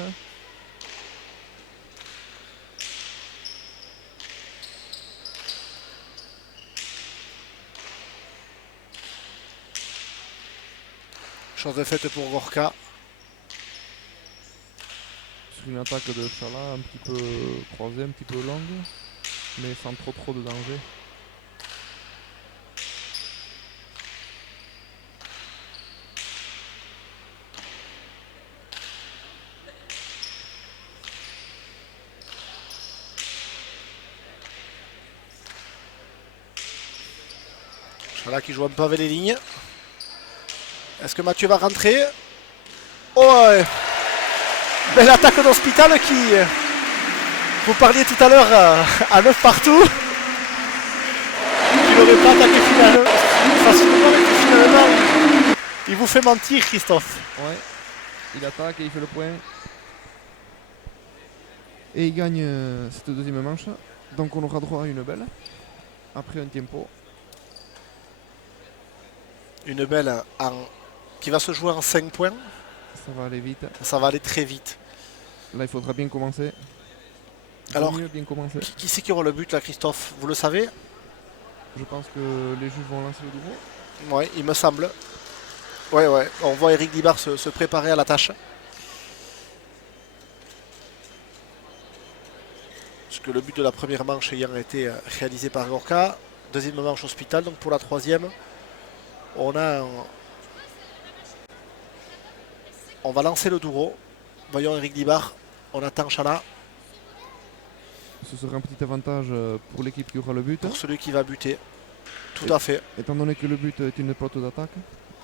Chose de faite pour Gorka. Sur une attaque de Chala un petit peu croisée, un petit peu longue, mais sans trop de danger. Chala qui joue un peu avec les lignes. Est-ce que Mathieu va rentrer? Oh ouais. Belle attaque d'Hospital qui... Vous parliez tout à l'heure à 9 partout. Il n'aurait pas attaqué facilement, mais finalement, il vous fait mentir, Christophe. Ouais, il attaque et il fait le point. Et il gagne cette deuxième manche. Donc on aura droit à une belle. Après un tempo. Une belle qui va se jouer en 5 points. Ça va aller vite. Ça va aller très vite. Là il faudra bien commencer. Alors, bien commencer. Qui c'est qui aura le but là, Christophe? Vous le savez? Je pense que les juges vont lancer le double. Ouais, il me semble. Ouais. On voit Eric Dibar se préparer à la tâche. Parce que le but de la première manche ayant été réalisé par Gorka. Deuxième manche Hospital. Donc pour la troisième, on va lancer le Douro. Voyons Eric Dibar. On attend Chala. Ce sera un petit avantage pour l'équipe qui aura le but. Pour celui qui va buter. Tout à fait. Étant donné que le but est une pelote d'attaque.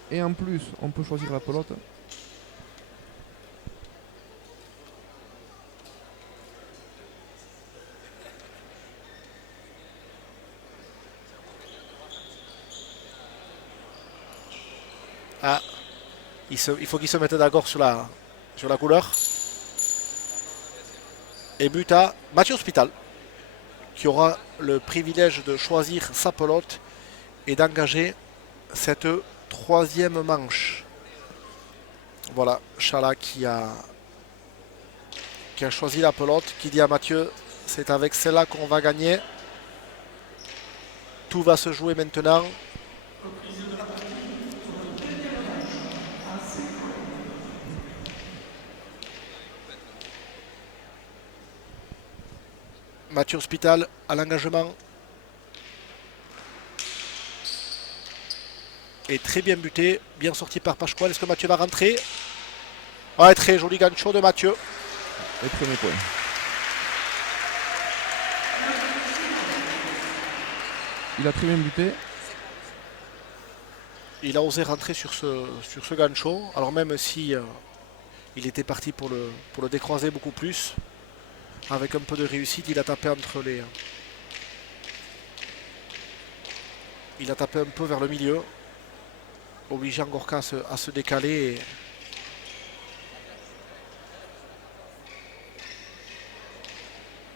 Et en plus, on peut choisir la pelote. Ah, il faut qu'ils se mettent d'accord sur la couleur. Et but à Mathieu Hospital, qui aura le privilège de choisir sa pelote et d'engager cette troisième manche. Voilà, Chala qui a choisi la pelote, qui dit à Mathieu, c'est avec celle-là qu'on va gagner. Tout va se jouer maintenant. Mathieu Hospital à l'engagement. Et très bien buté, bien sorti par Pascual. Est-ce que Mathieu va rentrer? Ouais, très joli gancho de Mathieu. Et premier point. Il a très bien buté. Il a osé rentrer sur ce gancho. Alors même si il était parti pour le décroiser beaucoup plus. Avec un peu de réussite, il a tapé entre les... Il a tapé un peu vers le milieu, obligeant Gorka à se décaler.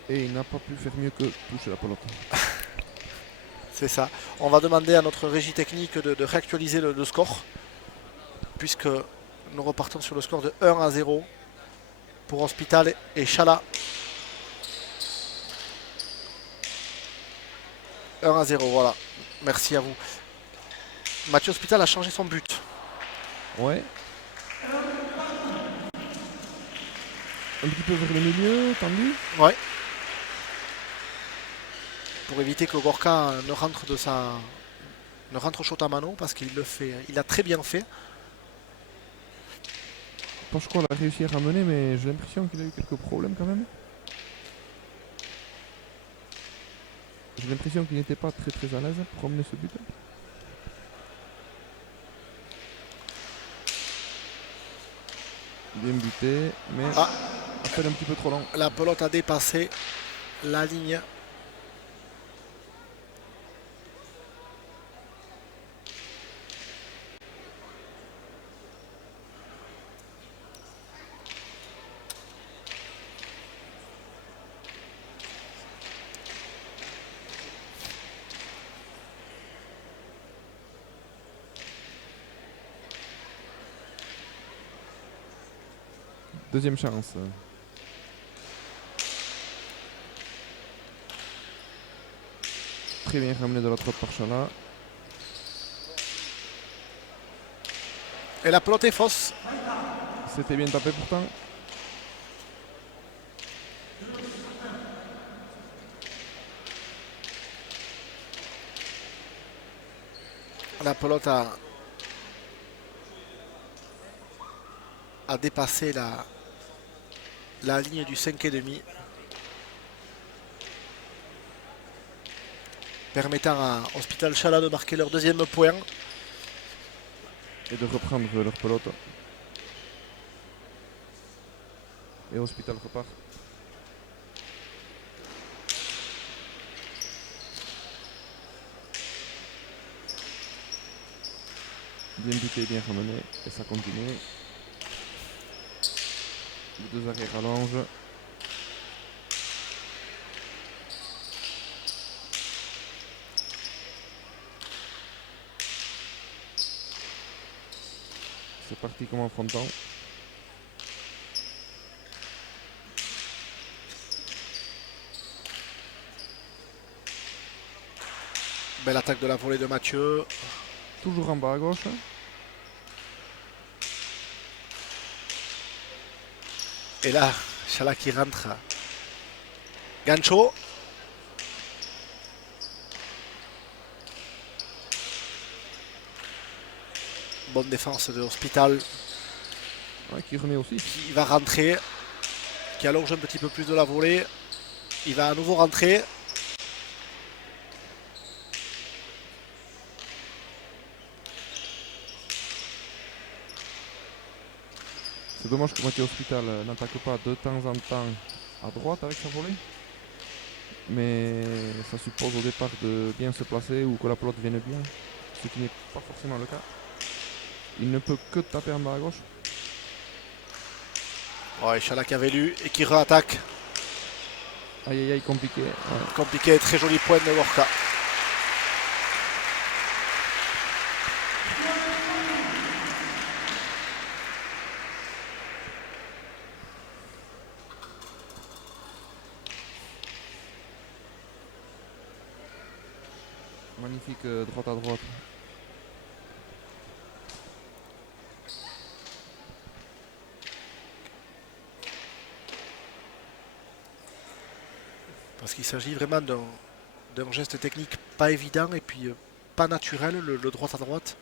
Et il n'a pas pu faire mieux que toucher la pelote. C'est ça. On va demander à notre régie technique de réactualiser le score. Puisque nous repartons sur le score de 1-0 pour Hospital et Chala. 1-0, voilà. Merci à vous. Mathieu Hospital a changé son but. Ouais. Un petit peu vers le milieu, tendu. Ouais. Pour éviter que Gorka ne rentre chaud à mano, parce qu'il le fait. Il a très bien fait. Pascual a réussi à ramener, mais j'ai l'impression qu'il a eu quelques problèmes quand même. J'ai l'impression qu'il n'était pas très à l'aise pour emmener ce but. Bien buté, mais appel un petit peu trop long. La pelote a dépassé la ligne. Deuxième chance. Très bien ramené de la droite par Chala. Et la pelote est fausse. C'était bien tapé pourtant. La pelote a dépassé la ligne du 5,5. Permettant à Hospital Chala de marquer leur deuxième point. Et de reprendre leur pelote. Et Hospital repart. Bien buté, bien ramené. Et ça continue. Les deux arrêts rallongent. C'est parti comme en frontant. Belle attaque de la volée de Mathieu. Toujours en bas à gauche. Et là, Chala qui rentre. Gancho. Bonne défense de Hospital. Ouais, qui remet aussi. Qui va rentrer. Qui allonge un petit peu plus de la volée. Il va à nouveau rentrer. C'est dommage que Mathieu Hospital n'attaque pas de temps en temps à droite avec sa volée. Mais ça suppose au départ de bien se placer ou que la pelote vienne bien. Ce qui n'est pas forcément le cas. Il ne peut que taper en bas à gauche. Ouais, Chala qui avait lu et qui re-attaque. Aïe aïe aïe, compliqué. Ouais. Compliqué, très joli point de Lorca. Magnifique droite à droite. Parce qu'il s'agit vraiment d'un geste technique pas évident et puis pas naturel, le droite à droite.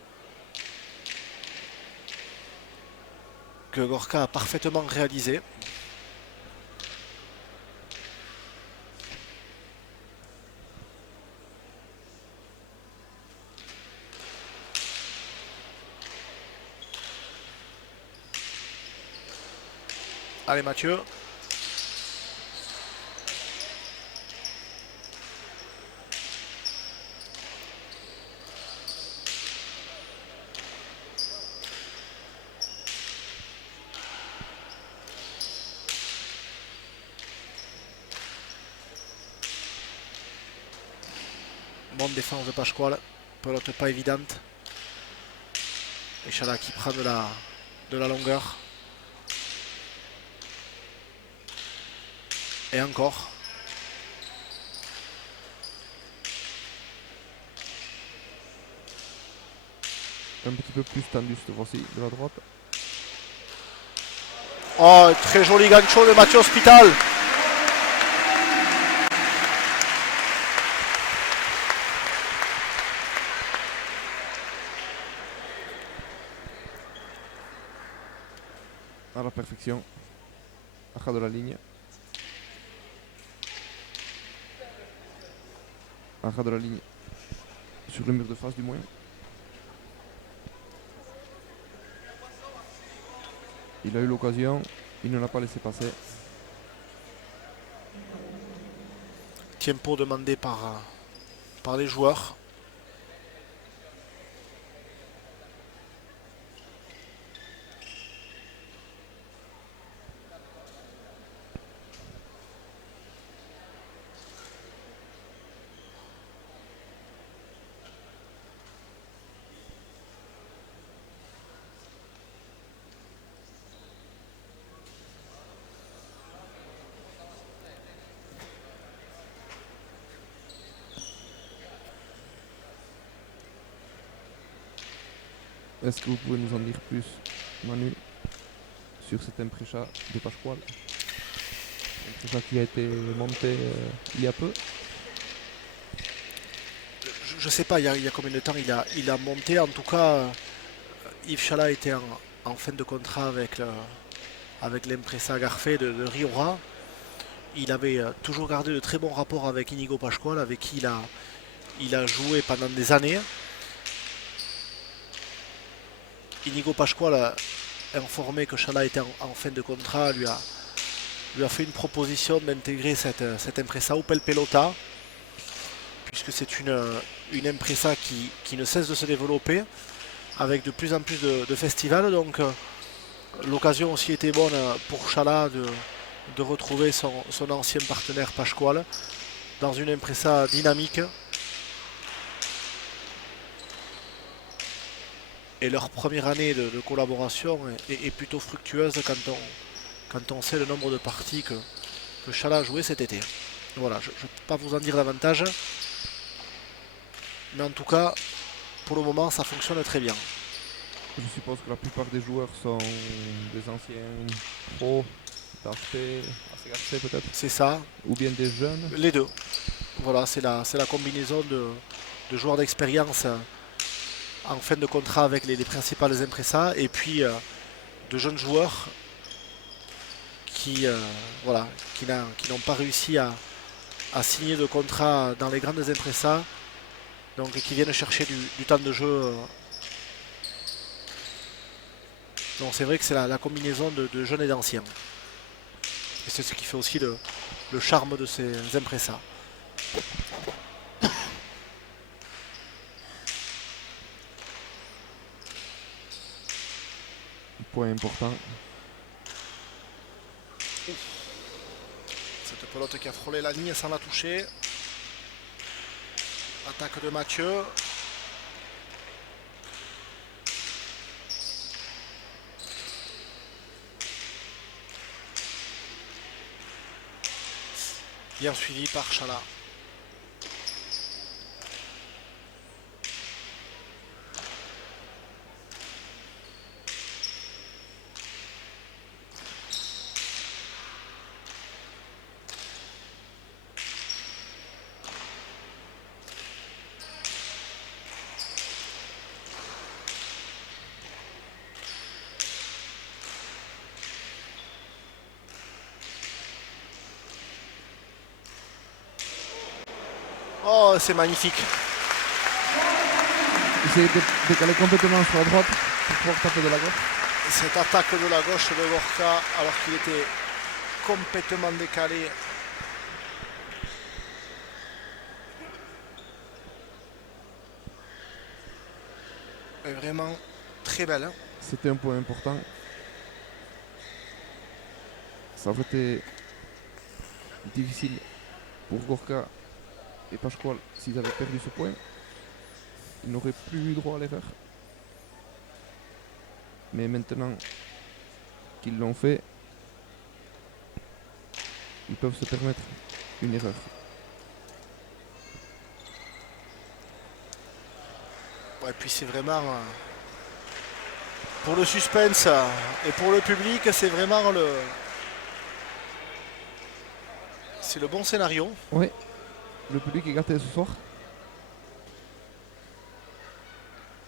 Que Gorka a parfaitement réalisé. Allez Mathieu. Bonne défense de Pasquale. Pelote pas évidente. Et Chala qui prend de la longueur. Et encore. Un petit peu plus tendu cette fois-ci de la droite. Oh, très joli gancho de Mathieu Hospital. À la perfection. À ras de la ligne. À ras de la ligne. Sur le mur de face du moins. Il a eu l'occasion, il ne l'a pas laissé passer. Tempo demandé par les joueurs. Est-ce que vous pouvez nous en dire plus, Manu, sur cet Imprecha de Pascual? Imprecha qui a été monté il y a peu. Je ne sais pas, il y a combien de temps il a monté. En tout cas, Yves Chala était en fin de contrat avec l'Impresa Garfe de Riora. Il avait toujours gardé de très bons rapports avec Inigo Pascual, avec qui il a joué pendant des années. Inigo Pascual a informé que Chala était en fin de contrat, lui a fait une proposition d'intégrer cette Impresa Opel Pelota, puisque c'est une Impresa qui ne cesse de se développer, avec de plus en plus de festivals. Donc l'occasion aussi était bonne pour Chala de retrouver son ancien partenaire Pascual dans une Impresa dynamique. Et leur première année de collaboration est plutôt fructueuse quand on sait le nombre de parties que Chala a joué cet été. Voilà, je ne peux pas vous en dire davantage. Mais en tout cas, pour le moment, ça fonctionne très bien. Je suppose que la plupart des joueurs sont des anciens pros, d'Arte, ACRC peut-être. C'est ça. Ou bien des jeunes. Les deux. Voilà, c'est la combinaison de joueurs d'expérience en fin de contrat avec les principales Impresa, et puis de jeunes joueurs qui n'ont pas réussi à signer de contrat dans les grandes Impresa, donc qui viennent chercher du temps de jeu. Donc c'est vrai que c'est la combinaison de jeunes et d'anciens. Et c'est ce qui fait aussi le charme de ces Impresa. Point important. Cette pelote qui a frôlé la ligne sans la toucher. Attaque de Mathieu. Bien suivi par Chala. Oh, c'est magnifique. Il s'est décalé complètement sur la droite pour pouvoir taper de la gauche. Cette attaque de la gauche de Gorka, alors qu'il était complètement décalé, est vraiment très belle. Hein. C'était un point important. Ça aurait été difficile pour Gorka et Pascual s'ils avaient perdu ce point. Ils n'auraient plus eu droit à l'erreur. Mais maintenant qu'ils l'ont fait, ils peuvent se permettre une erreur. Ouais, puis c'est vraiment pour le suspense et pour le public, c'est vraiment c'est le bon scénario. Oui, le public est gâté ce soir.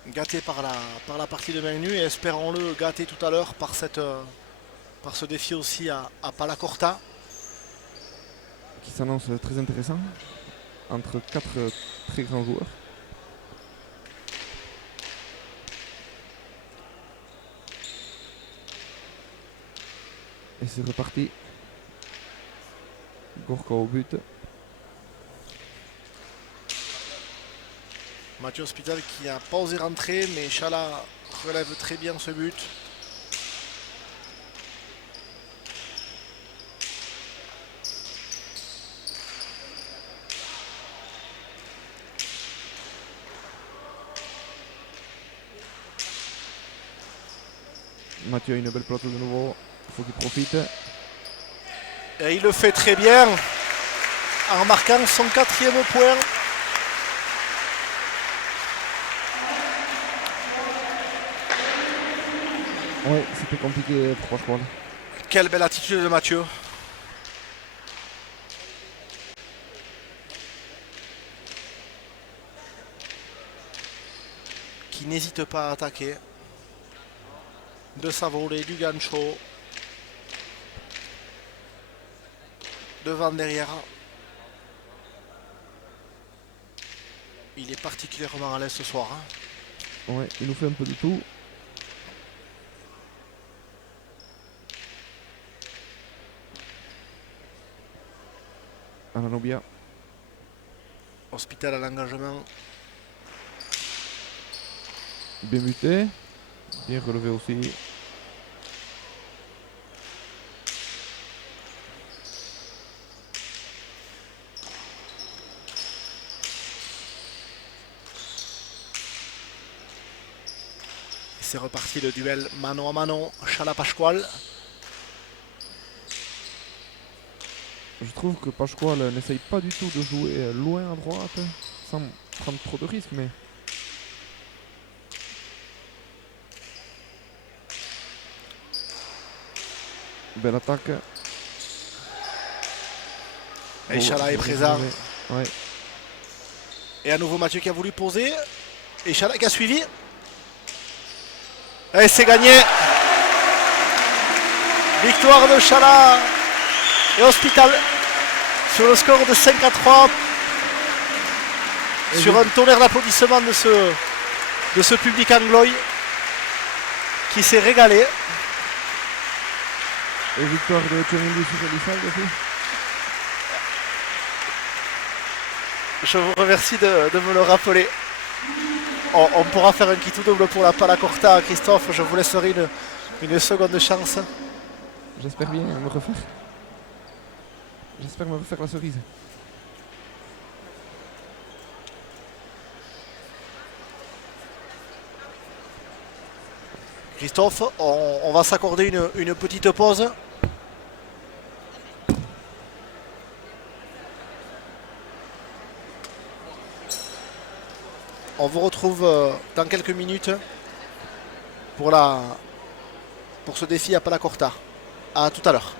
Gâté par la partie de main nue, et espérons-le gâté tout à l'heure par ce défi aussi à Palacorta. Qui s'annonce très intéressant entre 4 très grands joueurs. Et c'est reparti. Gorka au but. Mathieu Hospital qui n'a pas osé rentrer, mais Chala relève très bien ce but. Mathieu a une belle pelote de nouveau. Il faut qu'il profite. Et il le fait très bien en marquant son 4e point. Ouais, c'était compliqué pour Pasquale. Quelle belle attitude de Mathieu. Qui n'hésite pas à attaquer. De sa volée, du gancho. Devant, derrière. Il est particulièrement à l'aise ce soir. Ouais, il nous fait un peu de tout. Alanobia. Hospital à l'engagement. Bien muté. Bien relevé aussi. C'est reparti le duel mano à mano, Chala-Pasquale. Je trouve que Pasquale n'essaye pas du tout de jouer loin à droite, sans prendre trop de risques, mais... Belle attaque. Et Chala est présent. Ouais. Et à nouveau Mathieu qui a voulu poser. Et Chala qui a suivi. Et c'est gagné. Victoire de Chala et Hospital sur le score de 5-3. Sur un tonnerre d'applaudissements de ce public anglois qui s'est régalé. Et victoire de Tchouameni sur Elisal aussi. Je vous remercie de me le rappeler. On pourra faire un kit double pour la Pala Corta, Christophe. Je vous laisserai une seconde chance. J'espère bien me refaire. J'espère me refaire la cerise. Christophe, on va s'accorder une petite pause. On vous retrouve dans quelques minutes pour ce défi à Pala Corta. A tout à l'heure.